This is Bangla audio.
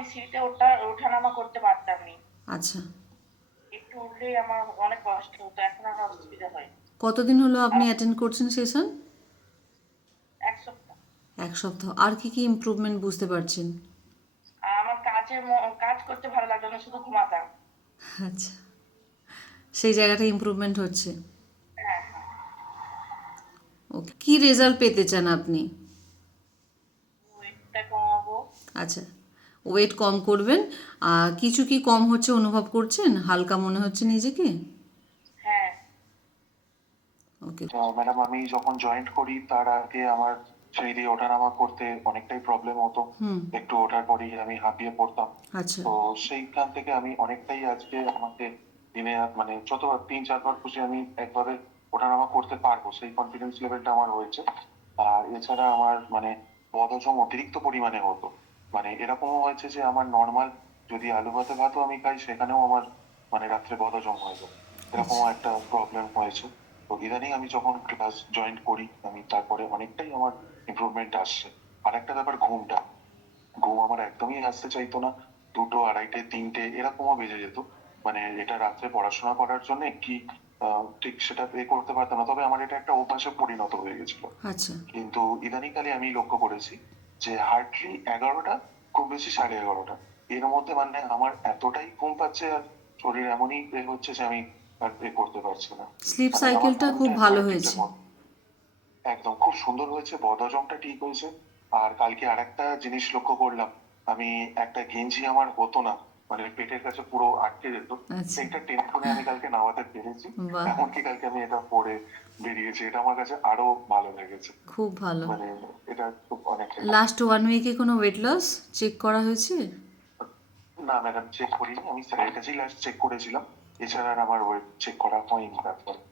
আমি সিঁড়িতে ওঠানামা করতে পারতামই। আচ্ছা, একটু উঠলেই আমার অনেক কষ্ট হতো, এখন আর অসুবিধা হয়। কতদিন হলো আর আপনি অ্যাটেন্ড করছেন সেশন? 1 সপ্তাহ। 1 সপ্তাহ। আর কি কি ইমপ্রুভমেন্ট বুঝতে পারছেন? আমার কাজ করতে ভালো লাগতো না, শুধু ঘুমাতাম। আচ্ছা, সেই জায়গাটা ইমপ্রুভমেন্ট হচ্ছে। হ্যাঁ, হ্যাঁ। ওকে, কী রেজাল্ট পেতে চান আপনি? ওয়েটটা কমাবো। আচ্ছা, ওয়েট কম করবেন। কিছু কি কম হচ্ছে অনুভব করছেন? হালকা মনে হচ্ছে নিজেকে? হ্যাঁ। ওকে। ম্যাডাম, আমি যখন জয়েন্ট করি তার আগে আমার সিঁড়ি দিয়ে ওঠানামা করতে অনেকটাই প্রবলেম হতো। একটু ওঠার পরেই আমি হাঁপিয়ে পড়তাম। আচ্ছা, তো সেইখান থেকে আমি অনেকটাই আজকে আমাকে দিনে মানে যতবার 3-4 বার খুশি আমি একভাবে ওঠানামা করতে পারবো, সেই কনফিডেন্স লেভেলটা আমার হয়েছে। আর এছাড়া আমার মানে বদহজম অতিরিক্ত পরিমাণে হতো। মানে এরকমও হয়েছে যে আমার নর্মাল যদি আলু ভাতে ভাতও আমি খাই, সেখানেও আমার মানে রাত্রে বদহজম হয়ে যায়। আচ্ছা, এরকমও একটা প্রবলেম হয়েছে। তো ইদানিং আমি যখন ক্লাস জয়েন করি আমি তারপরে অনেকটাই আমার ইমপ্রুভমেন্ট আসছে। আর একটা ব্যাপার, ঘুম আমার একদমই আসতে চাইতো না। 2টো, 2:30, 3টে এরকমও বেজে যেত। মানে এটা রাত্রে পড়াশোনা করার জন্য কি ঠিক সেটা করতে পারতাম না, তবে আমার এটা একটা অভ্যাসে পরিণত হয়ে গেছিল। আচ্ছা। কিন্তু ইদানিংকালে আমি লক্ষ্য করেছি যে হার্ডলি 11টা, খুব বেশি 11:30, এর মধ্যে মানে আমার এতটাই ঘুম পাচ্ছে আর শরীর এমনই হচ্ছে যে আমি আর করতে পারছি না। স্লিপ মানে আমার সাইকেলটা খুব ঘুমটা ভালো একেবারে ঠিকঠাক হয়েছে। মতো একদম খুব সুন্দর হয়েছে, বদহজমটা ঠিক হয়েছে। আর কালকে আরেকটা জিনিস লক্ষ্য করলাম, আমি একটা গেঞ্জি আমার হতো না, মানে পেটের কাছে পুরো আটকে যেত, আচ্ছা, সেইটা টেনশনে আমি কালকে নামাতে পেরেছি। বাহ, এমনকি কালকে আমি এটা পরে বেরিয়েছি, এটা আমার কাছে আরো ভালো লেগেছে। খুব ভালো। মানে এটা খুব অনেকটাই। লাস্ট 1 উইকে কোনো ওয়েট লস চেক করা হয়েছে? না ম্যাডাম, চেক করিনি, আমি স্যারের কাছেই লাস্ট চেক করেছিলাম। এছাড়া আর আমার ওয়েট চেক করা হয়নি তারপর।